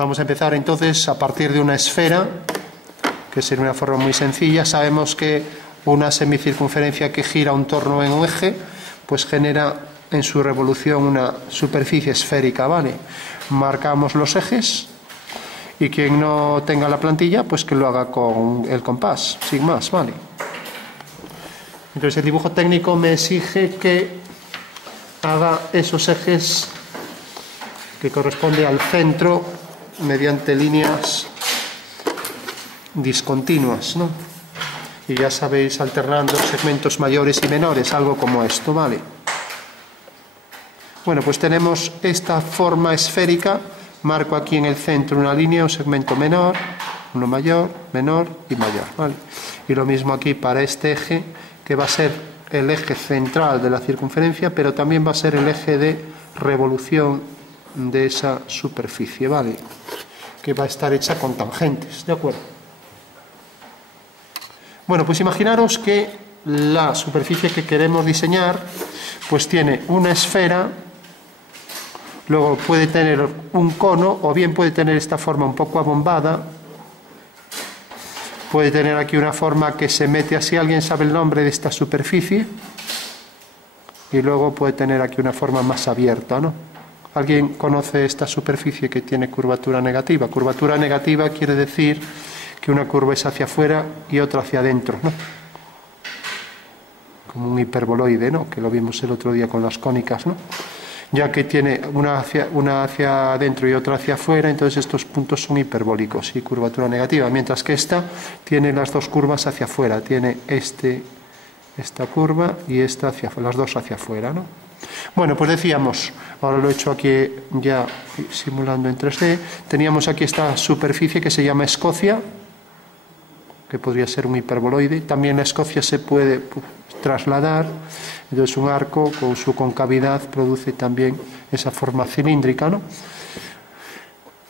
Vamos a empezar entonces a partir de una esfera, que sería una forma muy sencilla. Sabemos que una semicircunferencia que gira un torno en un eje, pues genera en su revolución una superficie esférica, ¿vale? Marcamos los ejes y quien no tenga la plantilla, pues que lo haga con el compás, sin más, ¿vale? Entonces el dibujo técnico me exige que haga esos ejes que corresponde al centro mediante líneas discontinuas, ¿no? Y ya sabéis, alternando segmentos mayores y menores, algo como esto, ¿vale? Bueno, pues tenemos esta forma esférica, marco aquí en el centro una línea, un segmento menor, uno mayor, menor y mayor, ¿vale? Y lo mismo aquí para este eje, que va a ser el eje central de la circunferencia, pero también va a ser el eje de revolución de esa superficie, ¿vale? Que va a estar hecha con tangentes, ¿de acuerdo? Bueno, pues imaginaros que la superficie que queremos diseñar pues tiene una esfera, luego puede tener un cono, o bien puede tener esta forma un poco abombada, puede tener aquí una forma que se mete así. ¿Alguien sabe el nombre de esta superficie? Y luego puede tener aquí una forma más abierta, ¿no? ¿Alguien conoce esta superficie que tiene curvatura negativa? Curvatura negativa quiere decir que una curva es hacia afuera y otra hacia adentro, ¿no? Como un hiperboloide, ¿no? Que lo vimos el otro día con las cónicas, ¿no? Ya que tiene una hacia adentro y otra hacia afuera, entonces estos puntos son hiperbólicos y curvatura negativa, mientras que esta tiene las dos curvas hacia afuera, tiene esta curva y esta las dos hacia afuera, ¿no? Bueno, pues decíamos, ahora lo he hecho aquí ya simulando en 3D, teníamos aquí esta superficie que se llama Escocia, que podría ser un hiperboloide. También la Escocia se puede trasladar, entonces un arco con su concavidad produce también esa forma cilíndrica, ¿no?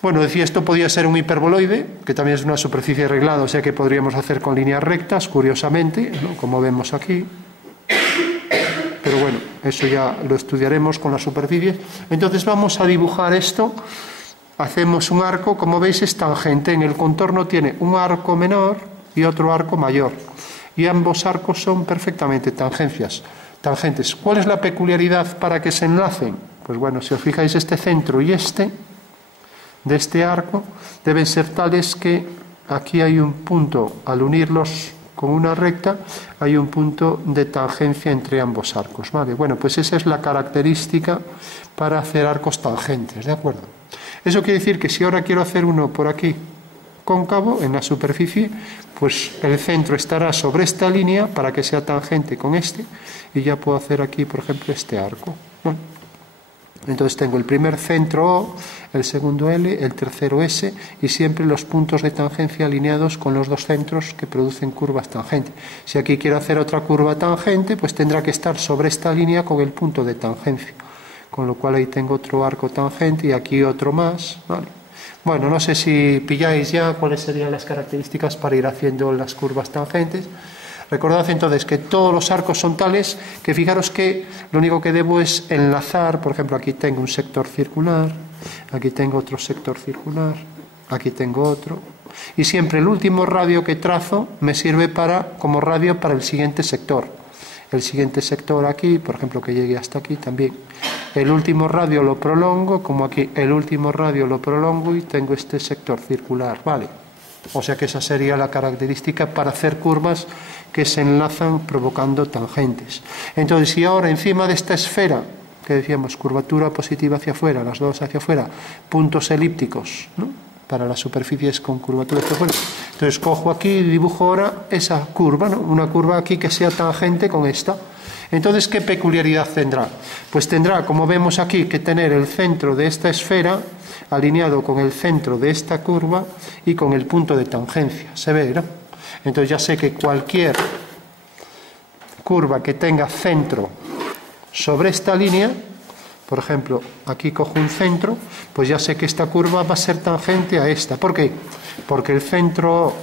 Bueno, decía, esto podría ser un hiperboloide, que también es una superficie arreglada, o sea que podríamos hacer con líneas rectas, curiosamente, ¿no? Como vemos aquí. Pero bueno, eso ya lo estudiaremos con las superficies. Entonces vamos a dibujar esto. Hacemos un arco, como veis es tangente. En el contorno tiene un arco menor y otro arco mayor. Y ambos arcos son perfectamente tangentes. ¿Cuál es la peculiaridad para que se enlacen? Pues bueno, si os fijáis, este centro y este, de este arco, deben ser tales que aquí hay un punto, al unirlos con una recta, hay un punto de tangencia entre ambos arcos, ¿vale? Bueno, pues esa es la característica para hacer arcos tangentes, ¿de acuerdo? Eso quiere decir que si ahora quiero hacer uno por aquí cóncavo en la superficie, pues el centro estará sobre esta línea para que sea tangente con este, y ya puedo hacer aquí, por ejemplo, este arco. Bueno, entonces tengo el primer centro O, el segundo L, el tercero S, y siempre los puntos de tangencia alineados con los dos centros que producen curvas tangentes. Si aquí quiero hacer otra curva tangente, pues tendrá que estar sobre esta línea con el punto de tangencia, con lo cual ahí tengo otro arco tangente y aquí otro más, ¿vale? Bueno, no sé si pilláis ya cuáles serían las características para ir haciendo las curvas tangentes. Recordad entonces que todos los arcos son tales que fijaros que lo único que debo es enlazar. Por ejemplo, aquí tengo un sector circular, aquí tengo otro sector circular, aquí tengo otro, y siempre el último radio que trazo me sirve como radio para el siguiente sector. El siguiente sector aquí, por ejemplo, que llegue hasta aquí también. El último radio lo prolongo, como aquí el último radio lo prolongo y tengo este sector circular, ¿vale? O sea que esa sería la característica para hacer curvas que se enlazan provocando tangentes. Entonces, si ahora encima de esta esfera, que decíamos curvatura positiva hacia afuera, las dos hacia afuera, puntos elípticos, ¿no? Para las superficies con curvatura hacia afuera, entonces cojo aquí y dibujo ahora esa curva, ¿no? Una curva aquí que sea tangente con esta. Entonces, ¿qué peculiaridad tendrá? Pues tendrá, como vemos aquí, que tener el centro de esta esfera alineado con el centro de esta curva y con el punto de tangencia. ¿Se ve, no? Entonces ya sé que cualquier curva que tenga centro sobre esta línea, por ejemplo, aquí cojo un centro, pues ya sé que esta curva va a ser tangente a esta. ¿Por qué? Porque el centro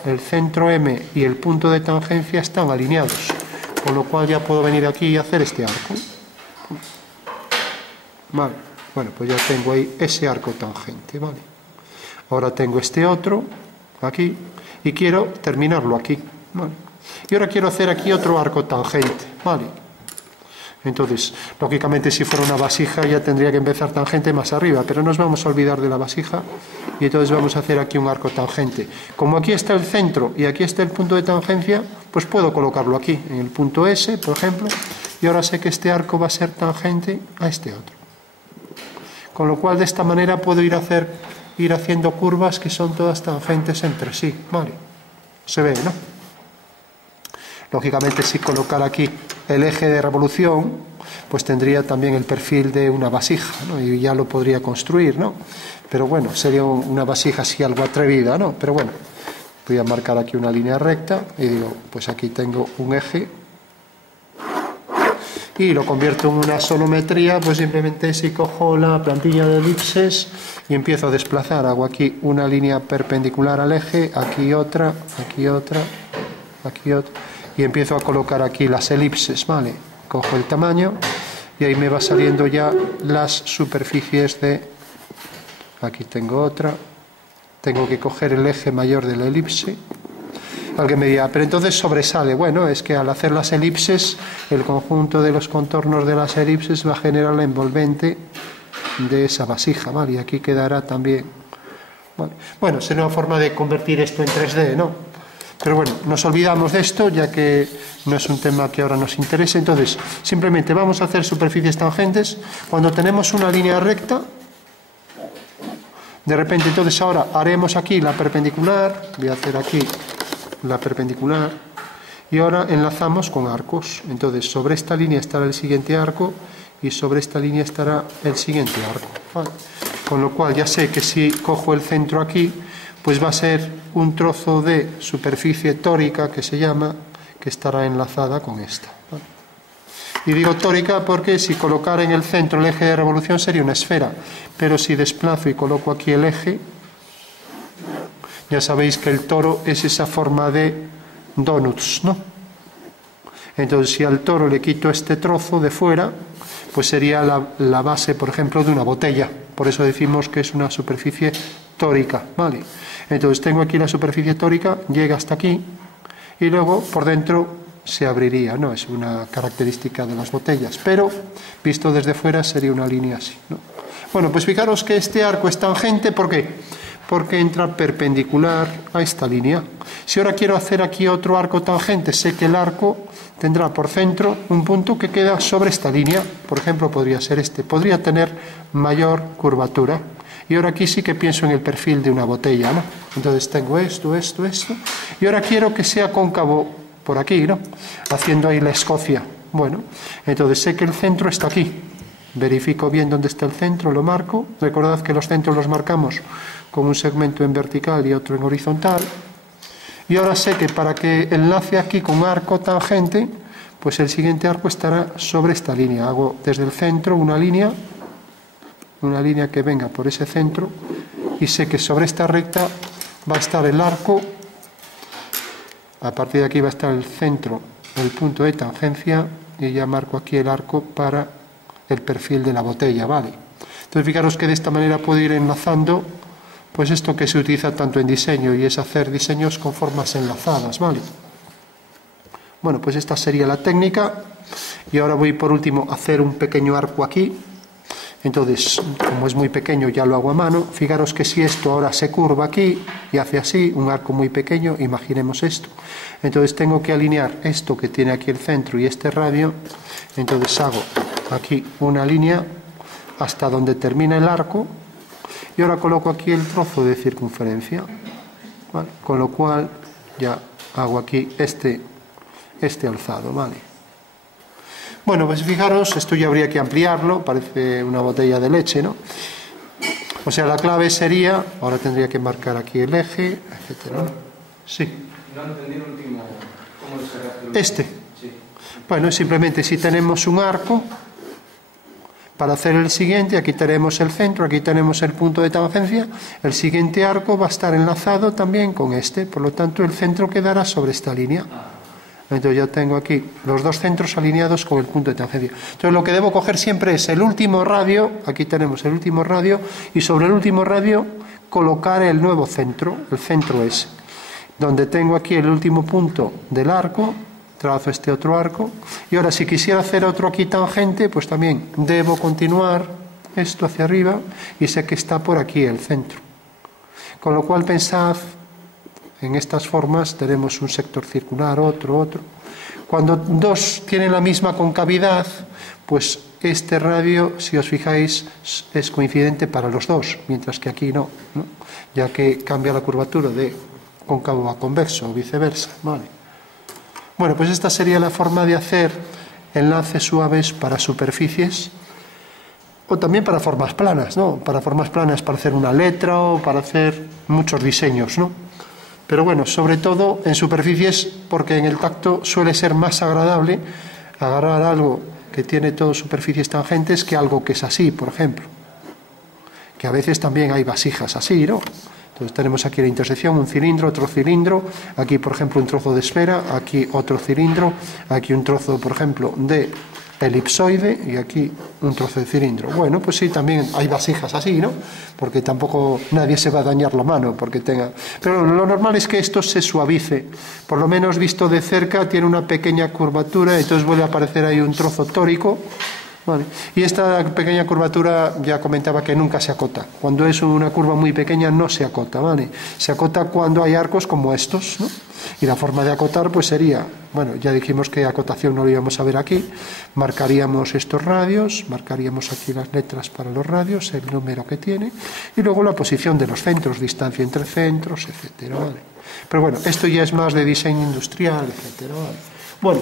M y el punto de tangencia están alineados. Con lo cual ya puedo venir aquí y hacer este arco. Vale. Bueno, pues ya tengo ahí ese arco tangente, ¿vale? Ahora tengo este otro, aquí, y quiero terminarlo aquí, ¿vale? Y ahora quiero hacer aquí otro arco tangente, ¿vale? Entonces, lógicamente, si fuera una vasija ya tendría que empezar tangente más arriba, pero nos vamos a olvidar de la vasija y entonces vamos a hacer aquí un arco tangente. Como aquí está el centro y aquí está el punto de tangencia, pues puedo colocarlo aquí, en el punto S, por ejemplo, y ahora sé que este arco va a ser tangente a este otro. Con lo cual, de esta manera puedo ir haciendo curvas que son todas tangentes entre sí, ¿vale? Se ve, ¿no? Lógicamente, si colocara aquí el eje de revolución, pues tendría también el perfil de una vasija, ¿no? Y ya lo podría construir, ¿no? Pero bueno, sería una vasija así algo atrevida, ¿no? Pero bueno, voy a marcar aquí una línea recta y digo, pues aquí tengo un eje y lo convierto en una sonometría, pues simplemente si cojo la plantilla de elipses y empiezo a desplazar, hago aquí una línea perpendicular al eje, aquí otra, aquí otra, aquí otra, y empiezo a colocar aquí las elipses, ¿vale? Cojo el tamaño y ahí me va saliendo ya las superficies de... Aquí tengo otra, tengo que coger el eje mayor de la elipse. Alguien me dirá, pero entonces sobresale. Bueno, es que al hacer las elipses, el conjunto de los contornos de las elipses va a generar la envolvente de esa vasija, ¿vale? Y aquí quedará también... Bueno, será una forma de convertir esto en 3D, ¿no? Pero bueno, nos olvidamos de esto, ya que no es un tema que ahora nos interese. Entonces, simplemente vamos a hacer superficies tangentes. Cuando tenemos una línea recta, de repente, entonces ahora haremos aquí la perpendicular, voy a hacer aquí la perpendicular, y ahora enlazamos con arcos. Entonces, sobre esta línea estará el siguiente arco, y sobre esta línea estará el siguiente arco, ¿vale? Con lo cual, ya sé que si cojo el centro aquí, pues va a ser un trozo de superficie tórica, que se llama, que estará enlazada con esta, ¿vale? Y digo tórica porque si colocara en el centro el eje de revolución sería una esfera, pero si desplazo y coloco aquí el eje, ya sabéis que el toro es esa forma de donuts, ¿no? Entonces, si al toro le quito este trozo de fuera, pues sería la base, por ejemplo, de una botella. Por eso decimos que es una superficie tórica, ¿vale? Entonces tengo aquí la superficie tórica, llega hasta aquí y luego por dentro se abriría, ¿no? Es una característica de las botellas, pero visto desde fuera sería una línea así, ¿no? Bueno, pues fijaros que este arco es tangente, ¿por qué? Porque entra perpendicular a esta línea. Si ahora quiero hacer aquí otro arco tangente, sé que el arco tendrá por centro un punto que queda sobre esta línea. Por ejemplo, podría ser este. Podría tener mayor curvatura. Y ahora aquí sí que pienso en el perfil de una botella, ¿no? Entonces tengo esto, esto, esto. Y ahora quiero que sea cóncavo por aquí, ¿no? Haciendo ahí la Escocia. Bueno, entonces sé que el centro está aquí. Verifico bien dónde está el centro, lo marco. Recordad que los centros los marcamos con un segmento en vertical y otro en horizontal. Y ahora sé que para que enlace aquí con arco tangente, pues el siguiente arco estará sobre esta línea. Hago desde el centro una línea que venga por ese centro, y sé que sobre esta recta va a estar el arco. A partir de aquí va a estar el centro, el punto de tangencia, y ya marco aquí el arco para el perfil de la botella, ¿vale? Entonces fijaros que de esta manera puedo ir enlazando pues esto que se utiliza tanto en diseño, y es hacer diseños con formas enlazadas, ¿vale? Bueno, pues esta sería la técnica, y ahora voy por último a hacer un pequeño arco aquí. Entonces, como es muy pequeño, ya lo hago a mano. Fijaros que si esto ahora se curva aquí y hace así, un arco muy pequeño, imaginemos esto. Entonces tengo que alinear esto que tiene aquí el centro y este radio. Entonces hago aquí una línea hasta donde termina el arco, y ahora coloco aquí el trozo de circunferencia, ¿vale? Con lo cual ya hago aquí este alzado, ¿vale? Bueno, pues fijaros, esto ya habría que ampliarlo, parece una botella de leche, ¿no? O sea, la clave sería, ahora tendría que marcar aquí el eje, etcétera. Sí. No entendí el último, ¿cómo descargaste? Este. Sí. Bueno, simplemente si tenemos un arco, para hacer el siguiente, aquí tenemos el centro, aquí tenemos el punto de tangencia, el siguiente arco va a estar enlazado también con este, por lo tanto el centro quedará sobre esta línea. Entonces ya tengo aquí los dos centros alineados con el punto de tangencia. Entonces lo que debo coger siempre es el último radio, aquí tenemos el último radio, y sobre el último radio colocar el nuevo centro, el centro S, donde tengo aquí el último punto del arco, trazo este otro arco, y ahora si quisiera hacer otro aquí tangente, pues también debo continuar esto hacia arriba, y sé que está por aquí el centro. Con lo cual pensad, en estas formas tenemos un sector circular, otro. Cuando dos tienen la misma concavidad, pues este radio, si os fijáis, es coincidente para los dos, mientras que aquí no, ya que cambia la curvatura de cóncavo a convexo o viceversa. Vale. Bueno, pues esta sería la forma de hacer enlaces suaves para superficies o también para formas planas, ¿no? Para formas planas, para hacer una letra o para hacer muchos diseños, ¿no? Pero bueno, sobre todo en superficies, porque en el tacto suele ser más agradable agarrar algo que tiene todas superficies tangentes que algo que es así, por ejemplo. Que a veces también hay vasijas así, ¿no? Entonces tenemos aquí la intersección, un cilindro, otro cilindro, aquí por ejemplo un trozo de esfera, aquí otro cilindro, aquí un trozo por ejemplo de elipsoide y aquí un trozo de cilindro. Bueno, pues sí, también hay vasijas así, ¿no? Porque tampoco nadie se va a dañar la mano porque tenga... Pero lo normal es que esto se suavice. Por lo menos visto de cerca tiene una pequeña curvatura, entonces vuelve a aparecer ahí un trozo tórico. Vale. Y esta pequeña curvatura ya comentaba que nunca se acota. Cuando es una curva muy pequeña no se acota, ¿vale? Se acota cuando hay arcos como estos, ¿no? Y la forma de acotar pues sería, bueno, ya dijimos que acotación no lo íbamos a ver aquí, marcaríamos estos radios, marcaríamos aquí las letras para los radios, el número que tiene, y luego la posición de los centros, distancia entre centros, etcétera, ¿vale? Pero bueno, esto ya es más de diseño industrial, etcétera, ¿vale? Bueno,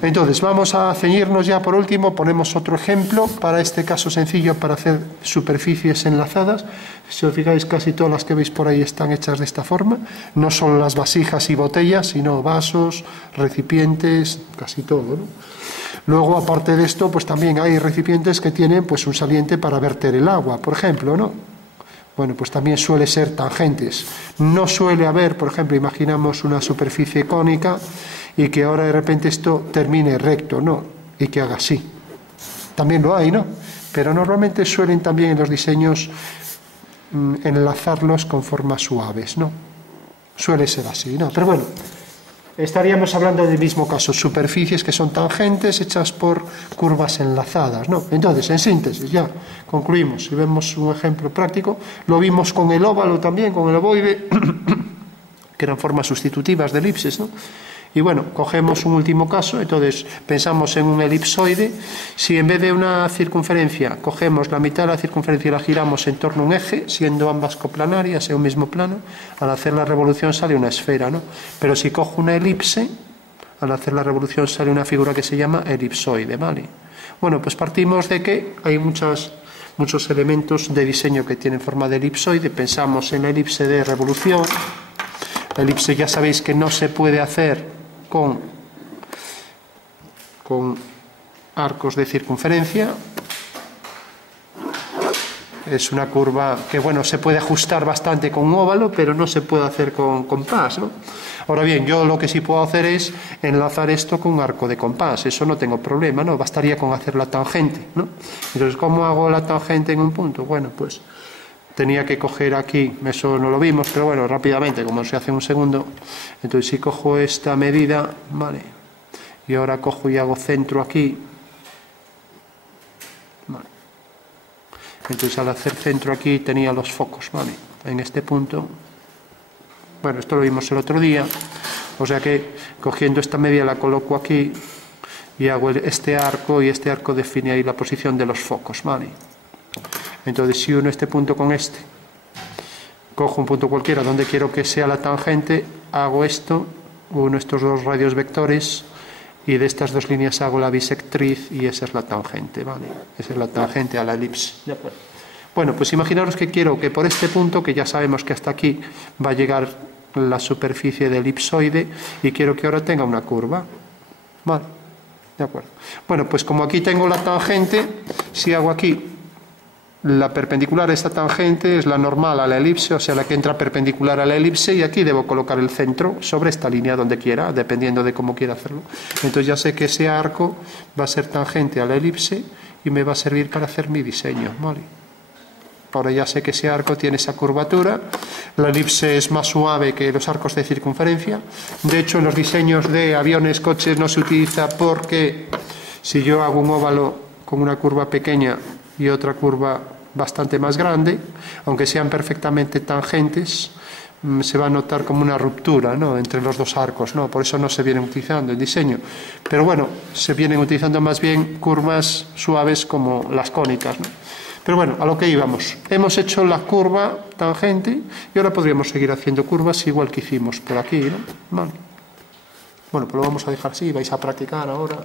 entonces vamos a ceñirnos ya por último, ponemos otro ejemplo para este caso sencillo para hacer superficies enlazadas. Si os fijáis, casi todas las que veis por ahí están hechas de esta forma, no solo las vasijas y botellas, sino vasos, recipientes, casi todo, ¿no? Luego, aparte de esto, pues también hay recipientes que tienen pues un saliente para verter el agua, por ejemplo, ¿no? Bueno, pues también suele ser tangentes. No suele haber, por ejemplo, imaginamos una superficie cónica y que ahora de repente esto termine recto, no, y que haga así. También lo hay, ¿no? Pero normalmente suelen también en los diseños enlazarlos con formas suaves, ¿no? Suele ser así, ¿no? Pero bueno, estaríamos hablando del mismo caso, superficies que son tangentes hechas por curvas enlazadas, ¿no? Entonces, en síntesis, ya concluimos. Si vemos un ejemplo práctico, lo vimos con el óvalo también, con el ovoide, que eran formas sustitutivas de elipses, ¿no? Y bueno, cogemos un último caso, entonces pensamos en un elipsoide. Si en vez de una circunferencia cogemos la mitad de la circunferencia y la giramos en torno a un eje, siendo ambas coplanarias en un mismo plano, al hacer la revolución sale una esfera, ¿no? Pero si cojo una elipse, al hacer la revolución sale una figura que se llama elipsoide, ¿vale? Bueno, pues partimos de que hay muchos elementos de diseño que tienen forma de elipsoide. Pensamos en la elipse de revolución. La elipse ya sabéis que no se puede hacer con arcos de circunferencia. Es una curva que, bueno, se puede ajustar bastante con un óvalo, pero no se puede hacer con compás, ¿no? Ahora bien, yo lo que sí puedo hacer es enlazar esto con un arco de compás. Eso no tengo problema, ¿no? Bastaría con hacer la tangente, ¿no? Entonces, ¿cómo hago la tangente en un punto? Bueno, pues tenía que coger aquí, eso no lo vimos, pero bueno, rápidamente, como se hace en un segundo. Entonces, si cojo esta medida, vale, y ahora cojo y hago centro aquí, vale. Entonces, al hacer centro aquí tenía los focos, vale, en este punto. Bueno, esto lo vimos el otro día, o sea que cogiendo esta medida la coloco aquí y hago este arco, y este arco define ahí la posición de los focos, vale. Entonces, si uno este punto con este, cojo un punto cualquiera donde quiero que sea la tangente, hago esto, uno estos dos radios vectores, y de estas dos líneas hago la bisectriz, y esa es la tangente, ¿vale? Esa es la tangente a la elipse. Bueno, pues imaginaros que quiero que por este punto, que ya sabemos que hasta aquí va a llegar la superficie del elipsoide, y quiero que ahora tenga una curva, ¿vale? ¿De acuerdo? Bueno, pues como aquí tengo la tangente, si hago aquí La perpendicular a esta tangente es la normal a la elipse, o sea, la que entra perpendicular a la elipse, y aquí debo colocar el centro sobre esta línea donde quiera, dependiendo de cómo quiera hacerlo. Entonces ya sé que ese arco va a ser tangente a la elipse y me va a servir para hacer mi diseño, ¿vale? Ahora ya sé que ese arco tiene esa curvatura. La elipse es más suave que los arcos de circunferencia. De hecho, en los diseños de aviones, coches, no se utiliza porque si yo hago un óvalo con una curva pequeña y otra curva bastante más grande, aunque sean perfectamente tangentes, se va a notar como una ruptura, ¿no?, entre los dos arcos, ¿no? Por eso no se vienen utilizando en diseño. Pero bueno, se vienen utilizando más bien curvas suaves como las cónicas, ¿no? Pero bueno, a lo que íbamos. Hemos hecho la curva tangente y ahora podríamos seguir haciendo curvas igual que hicimos por aquí, ¿no? Vale. Bueno, pues lo vamos a dejar así, vais a practicar ahora.